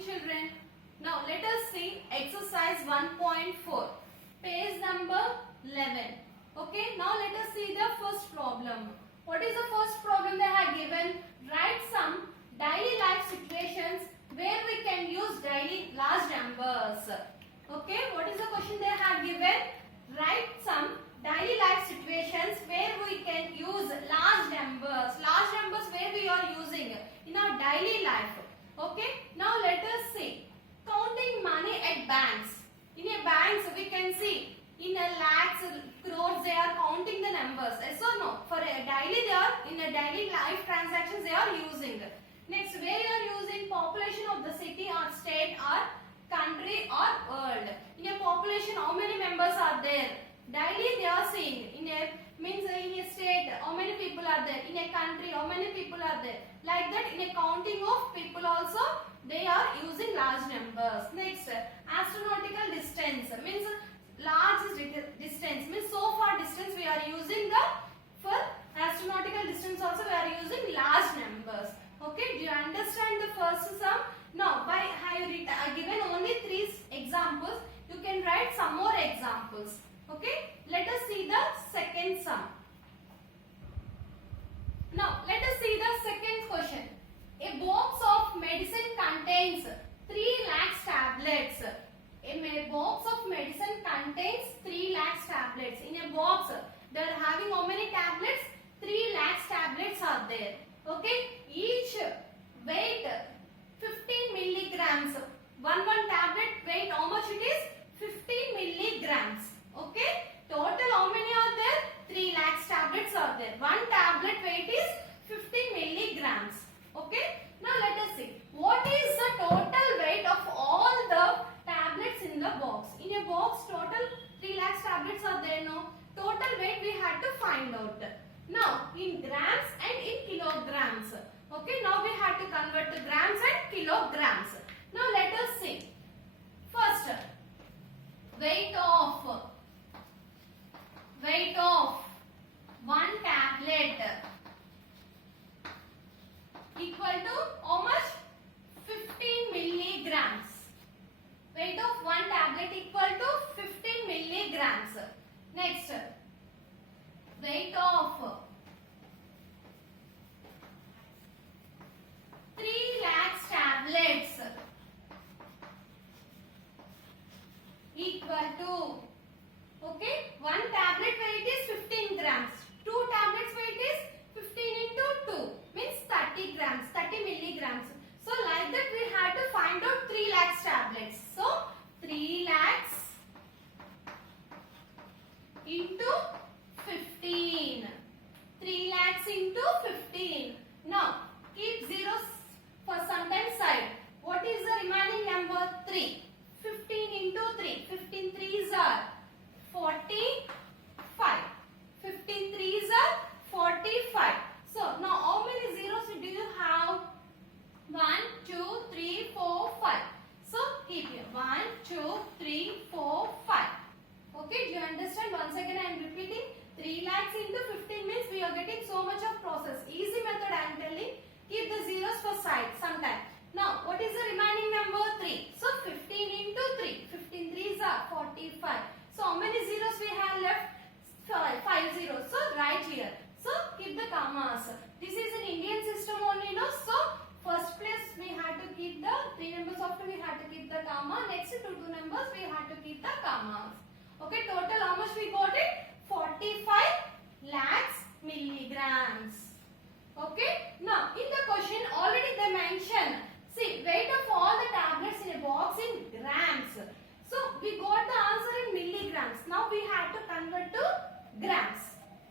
talking children? Now let us see exercise 1.4, page number 11. Okay, now let us see the first problem. What is the first problem they have given? Write some daily life situations where we can use daily large numbers. Okay, what is the question they have given? Write some daily life situations where we can use large numbers. Large numbers where we are using in our daily life. Okay, now let us see. Counting money at banks. In a banks we can see in a lakhs, crores they are counting the numbers. Yes or no? For a daily they are in a daily life transactions they are using. Next, where you are using population of the city or state or country or world. In a population how many members are there? Daily they are seeing. In a means in a state how many people are there? In a country how many people are there? Like that in a counting of people also they are using large numbers. Next, astronautical distance means large distance means so far distance we are using the for astronautical distance also we are using large numbers. Okay, do you understand the first sum? Now by I have given only 3 examples, you can write some more examples. Okay, let us see the second sum. Now let us see the second question. A box of medicine contains 3 lakhs tablets. A box of medicine contains 3 lakhs tablets. In a box they are having how many tablets? 3 lakhs tablets are there. Okay, each weight 15 milligrams. One tablet weight how much it is? 15 milligrams. Okay, total how many are there? 3 lakhs tablets are there. One tablet weight is 15 milligrams. Okay, now let us see. What is the total weight of all the tablets in the box? In a box total 3 lakhs tablets are there, no? Total weight we had to find out. Now in grams and in kilograms. Okay, now we have to convert to grams and kilograms. Now let us see. First, weight of one tablet equal to how much? 15 milligrams. Weight of one tablet equal to 15 milligrams. Next, weight of 3 lakhs tablets equal to, okay, one tablet weight is 15 grams. 2 tablets weight is 15 into 2 means 30 grams, 30 milligrams. So like that we have to find out 3 lakhs tablets. So 3 lakhs into 15. 3 lakhs into 15. Now keep zeros for sometime side. What is the remaining number? 3. 15 into 3. 15 3s are 45. 15 3s are 45. So now how many zeros do you have? 1, 2, 3, 4, 5. So keep here 1, 2, 3, 4, 5. Okay, do you understand? Once again I am repeating. 3 lakhs into 15 means we are getting so much of process. Easy method I am telling. Keep the zeros for side sometime. Now what is the remaining number? 3. So 15 into 3. 15 3s are 45. So how many zeros we have left? 5 zeros. So write here. So keep the commas. This is an Indian system only, no? So first place we had to keep the 3 numbers after we had to keep the comma. Next to 2 numbers we had to keep the commas. Okay, total how much we got it? 45 lakhs milligrams. Okay, now in the question already they mention, see, weight of all the tablets in a box in grams. So we got the answer in milligrams. Now we have to convert to grams.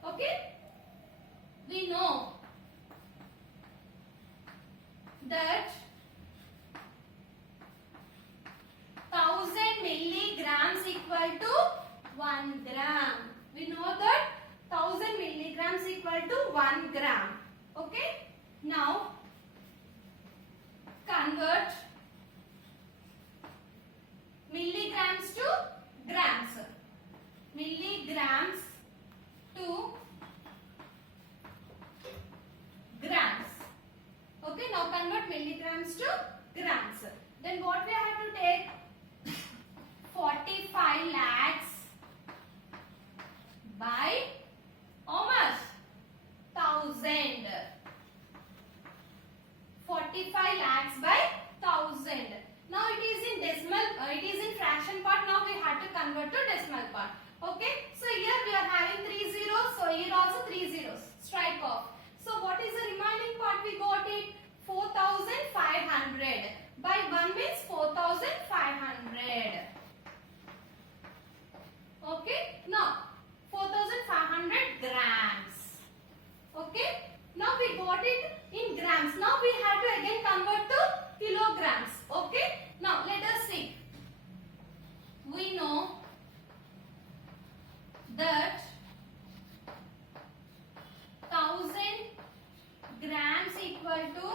Okay, we know that 1000 milligrams equal to 1 gram. We know that 1000 milligrams equal to 1 gram. Okay, now convert milligrams to grams. Milligrams to grams. Okay, now convert milligrams convert to decimal part. Okay, so here we are having 3 zeros, so here also 3 zeros. Strike off. So what is the remaining part? We got it 4,500. By 1 means 4,500. Okay, now 4,500 grams. Okay, now we got it in grams. Now we have to again convert to kilograms. Okay, now let us see. We know that 1000 grams equal to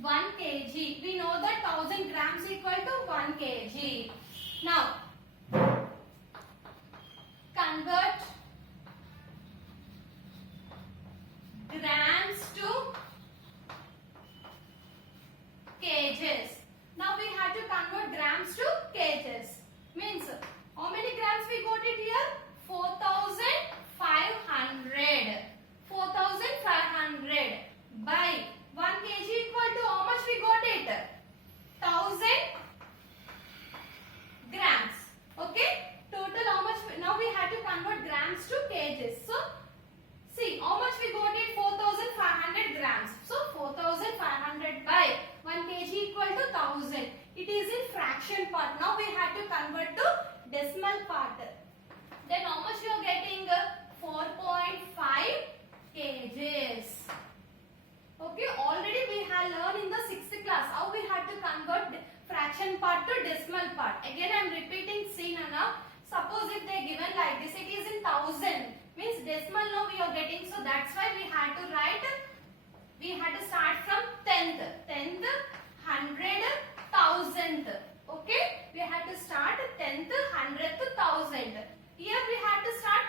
1 kg. We know that 1000 grams equal to 1 kg. Now convert grams to kgs. Now we have to convert grams to kgs. Means how many grams we got it here? 4,500. 4,500 by 1 kg equal to how much we got it? 1000 grams. Okay? Total how much? Now we have to convert grams to kgs. So see how much we got it? 4,500 grams. So 4,500 by 1 kg equal to 1000. It is in fraction part. Now we have to convert to decimal part. Then how much you are getting? 4.5 kgs. Okay, already we have learned in the 6th class how we have to convert fraction part to decimal part. Again I am repeating, see Nana. Suppose if they given like this, it is in 1000. Means decimal now we are getting, so that's why we had to write, we had to start from 10th, 100th, 1000th. Okay, we had to start 10th, 100th, 1000th. Here we had to start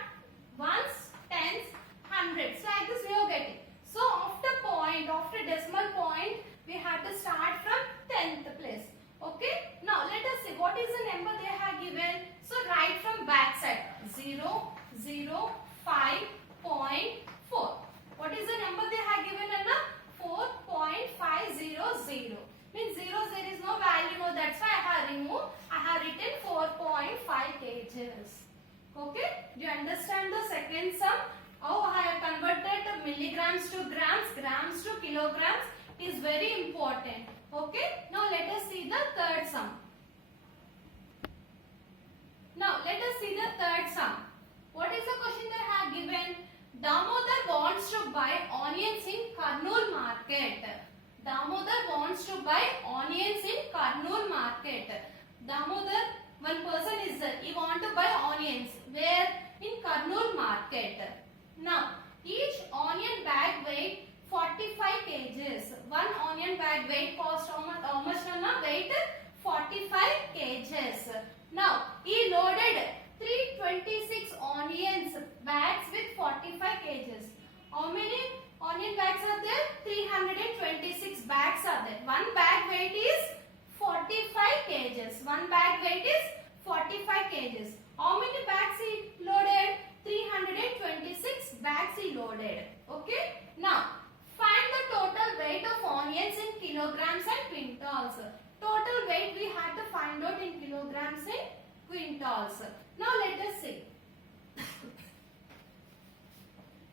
ones, tens, hundreds. Like this we are getting. So after point, after decimal point, we had to start from 10th place. Okay, now let us see what is the number they have given. So write from back side 005.4. What is the number they have given, Anna? 4.500. Means zeros there is no value. No, that's why I have removed. I have written 4.5 kgs. Okay, do you understand the second sum? How I have converted milligrams to grams, grams to kilograms is very important. Okay, now let us see the third sum. Now let us see the third sum. What is the question they have given? Damodar wants to buy onions in Kurnool market. Damodar wants to buy onions in Kurnool market. Damodar, one person is there. He want to buy onions. Where? In Kurnool market. Now, each onion bag weight 45 kgs. One onion bag weight cost how much? Nana? Weight 45 kgs. Now, he loaded 326 onions bags with 45 kgs. How many onion bags are there? 326 bags are there. One bag weight is 45 kgs. One bag weight is 45 kgs. How many bags he loaded? 326 bags he loaded. Okay. Now, find the total weight of onions in kilograms and quintals. Total weight we had to find out in kilograms and quintals. Now, let us see.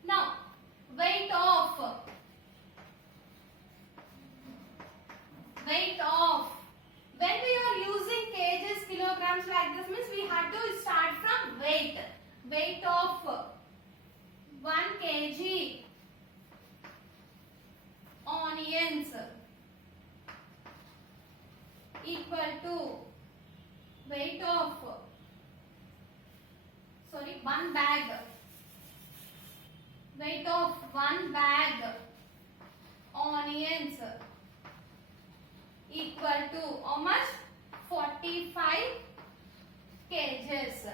Now, weight of when we are using kgs, kilograms like this means we have to start from weight. Weight of 1 kg onions equal to weight of 1 bag. Weight of 1 bag onions equal to how much? 45 kgs.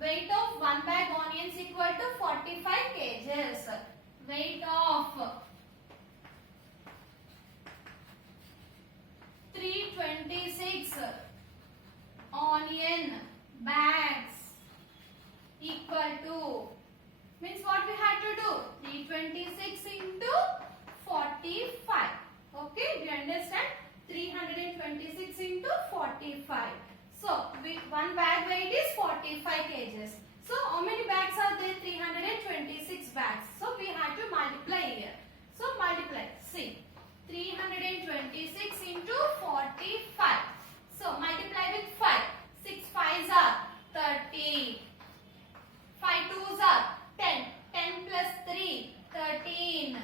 Weight of 1 bag onions equal to 45 kgs. Weight of 326 onion bags equal to, means what we had to do? 326 into 45. Okay, do you understand? 326 into 45. So, one bag weight is 45 kgs. So how many bags are there? 326 bags. So we have to multiply here. So multiply. See, 326 into 45. So multiply with 5. 6 5s are 30. 5 2s are 10. 10 plus 3, 13.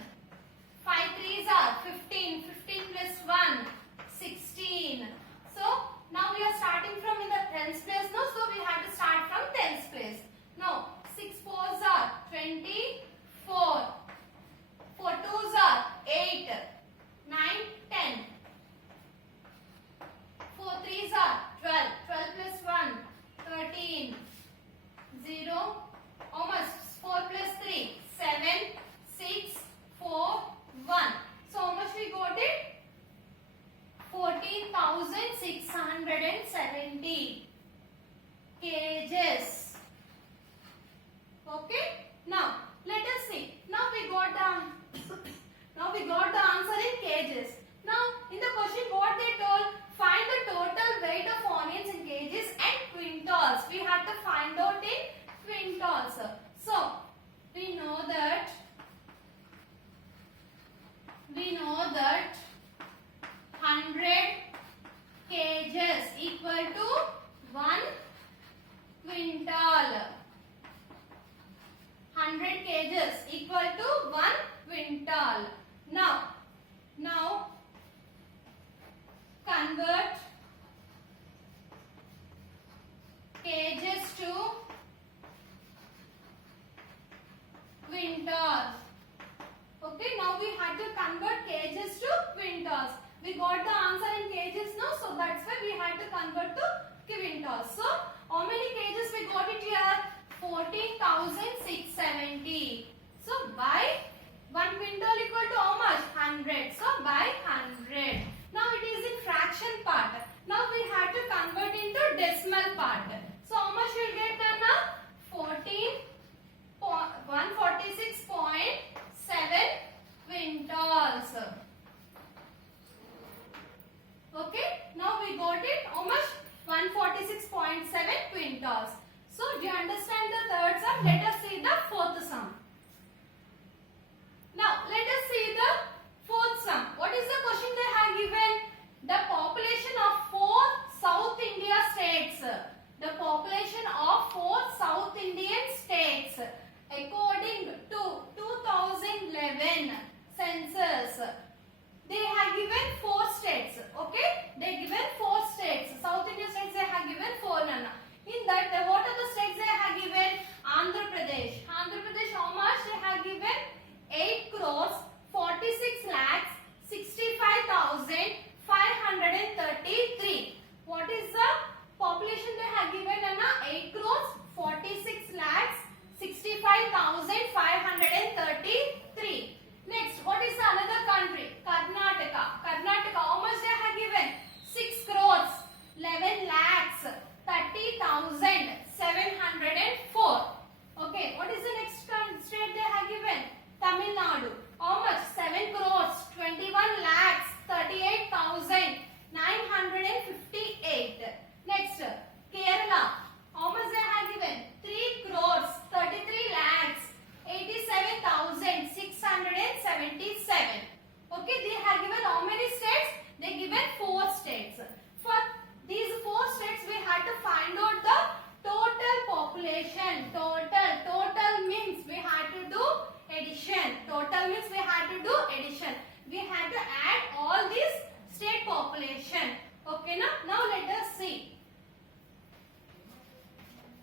5 3s are 15. 15 plus 1, 16. So now we are starting from in the tens place. No, so we have to start from tens place. Now 6 4s are 24. 4 2s are 8. 9 10. 4 3s are 12. 12 plus 1, 13. 0. Almost 4 plus 3, 7. 6 4 1. So how much we got it? 14,670 kgs. Okay. Now let us see. Now we got the answer in kgs. Now in the question what they told, find the total weight of onions in kgs and quintals. We have to find out in quintals. So we know that 100 kgs equal to 1 quintal. 100 kgs equal to 1 quintal. Now convert kgs to quintals. Okay, now we had to convert kgs to quintals. We got the answer in kgs now, so that's why we had to convert to quintals. So how many kgs we got it here? 14,670. So by 1 quintal equal to how much? 100. So by 100. Now it is in fraction part. Now we have to convert into decimal part. So how much you will get now? 146.7 quintals. Okay. Now we got it. How much? 146.7 quintals. So do you understand the third sum? Let us see the fourth sum. Now let us see the fourth sum. What is the question they have given? The population of 4 South India states. The population of 4 South Indian states according to 2011 census. They have given 4 states. Okay, they given 4 states. South Indian states they have given 4 nana. In that, what are the states they have given? Andhra Pradesh. Andhra Pradesh, how much they have given? 8 crores 46 lakhs 65,533. What is the population they have given? 8 crores 46 lakhs 65,533. Next, what is the another country? Karnataka. Karnataka, how much they have given? 6 crores 11 lakhs 30,704. Okay, what is the next state they have given? Tamil Nadu. How much? 7 crores 21 lakhs 38,958. Next, Kerala. How much they have given? 3 crores 33 lakhs 87,677. Okay, they have given how many states? They given 4 states. For these 4 states, we had to find out the total population. Total means we had to do addition. Total means we had to do addition. We had to add all these state population. Okay, now let us see.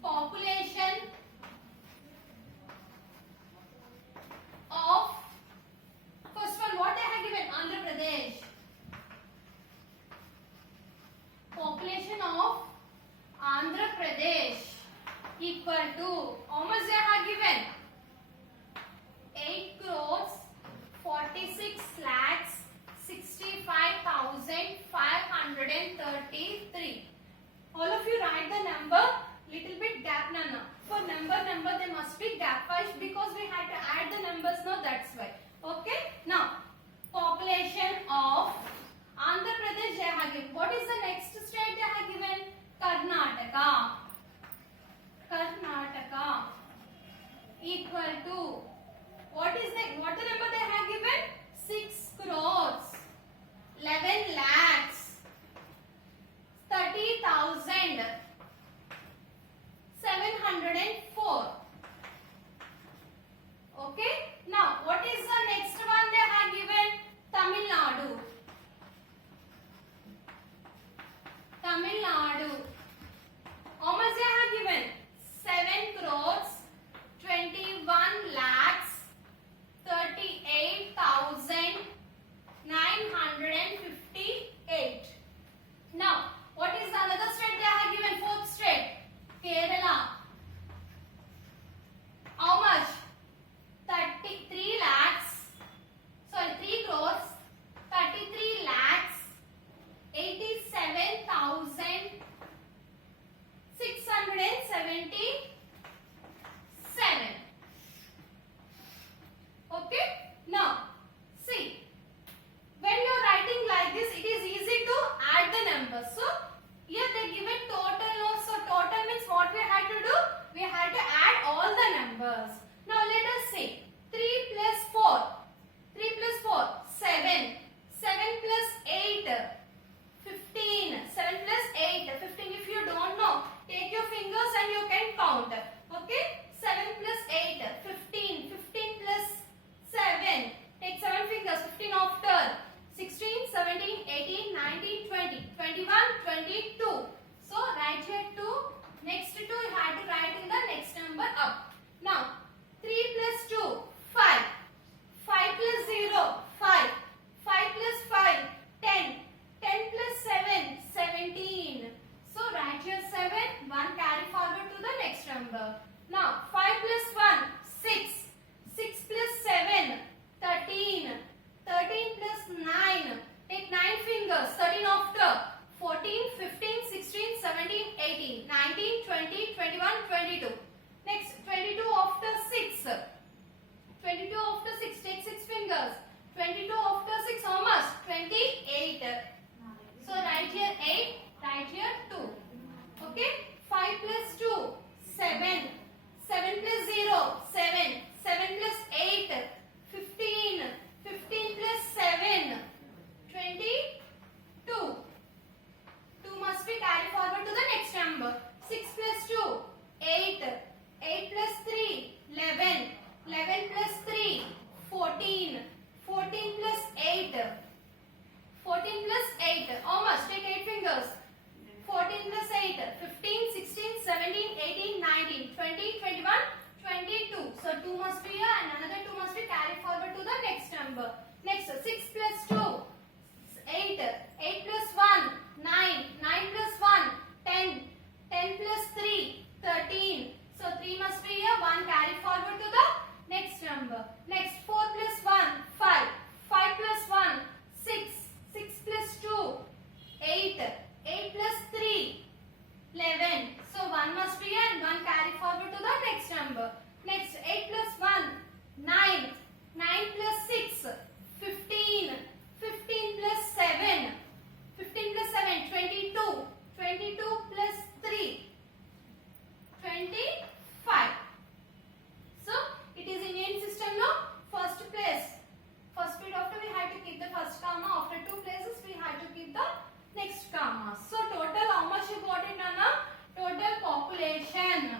Population of, first one, what they have given? Andhra Pradesh. Population of Andhra Pradesh equal to, how much they have given? 8 crores 46 lakhs 65,533. All of you write the number little bit gap nana. For number they must be gap wise because we had to add the numbers now, that's why. Okay, now population of Andhra Pradesh they have given. What is the next state they have given? Karnataka. 11,677. Okay, now see, when you are writing like this, it is easy to add the numbers. So here they given total. So total means what we had to do? We had to add all the numbers. Now let us see. 3 plus 4. 3 plus 4. 7. 7 plus 8. 15. 7 plus 8. 15. If you don't know, take your fingers and you can count. Okay. 7 plus 8. 15. 15 plus 7. Take 7 fingers. 15 after. 16, 17, 18, 19, 20, 21, 22. So write here 2. Next 2 you have to write in the next number up. Now 3 plus 2, 5. 5 plus 0, 5. 5 plus 5, 10. 10 plus 7, 17. So write here 7. 1 carry forward to the next number. Now 5 plus 1, 6. 6 plus 7, 13. 13 plus 9. Take 9 fingers. 13 after. 14, 15, 16, 17, 18, 19, 20, 21, 22. Next 22 after 6. 22 after 6. Take 6 fingers. 22 after 6 how much? 28. So write here 8. Write here 2. Okay. 5 plus 2. 7. 7 plus 0. 7. 7 plus 8. 15. 15 plus 7. 22. 2 must be carried forward to the next number. 6 plus 2. 8. 8 plus 3. 11. 11 plus 3. 14. 14 plus 8. 14 plus 8. How much? Take 8 fingers. 14 plus 8. 15, 16, 17, 18, 19, 20, 21, 22. So 2 must be here and another 2 must be carried forward to the next number. Next 6 plus 2. 8. 8 plus 1. 9. 9 plus 1. 10. 10 plus 3. 13. So 3 must be here. 1 carried forward to the next number. Next 4 plus 1. 5. 5 plus 1. 6. 6 plus 2. 8. 8 plus 3. 11. So 1 must be here and 1 carried forward to the next number. Next 8 plus 1. 9. 9 plus 6. 15. 15 plus 7. 15 plus 7. 22. 22 plus 3. 25. So it is Indian system now. First place. First bit after we had to keep the first comma. After 2 places we had to keep the next comma. So total how much you got it, Nana? Total population.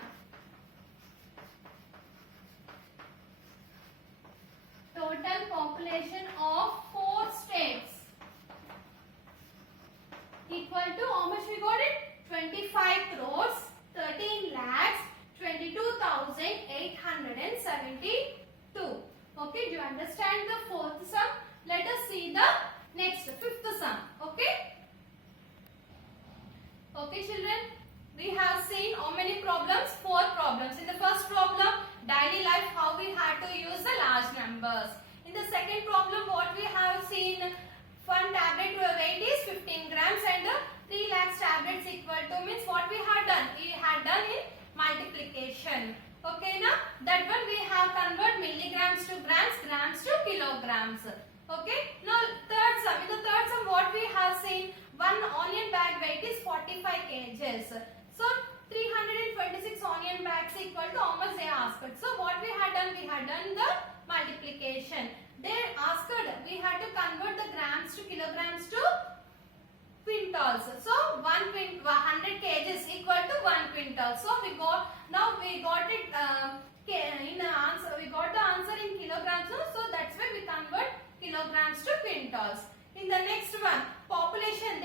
Total population of 4 states equal to how much we got it? 25 crores 13 lakhs 22,872. Okay, do you understand the fourth sum? Let us see the next fifth sum. Okay. Okay, children. We have seen how many problems? 4 problems. In the first problem, daily life, how we had to use the large numbers. In the second problem, what we have seen, one tablet weight is 15 grams and 3 lakhs tablets equal to means what we had done? We had done in multiplication. Okay, now that one we have convert milligrams to grams, grams to kilograms. Okay, now third sum. In the third sum, what we have seen, one onion bag weight is 45 kgs. So 326 onion bags equal to how much they asked. So what we had done the multiplication. They asked we had to convert the grams to kilograms to quintals. So 100 kgs equal to 1 quintal. So we got it in answer. We got the answer in kilograms. So that's why we convert kilograms to quintals. In the next one, population,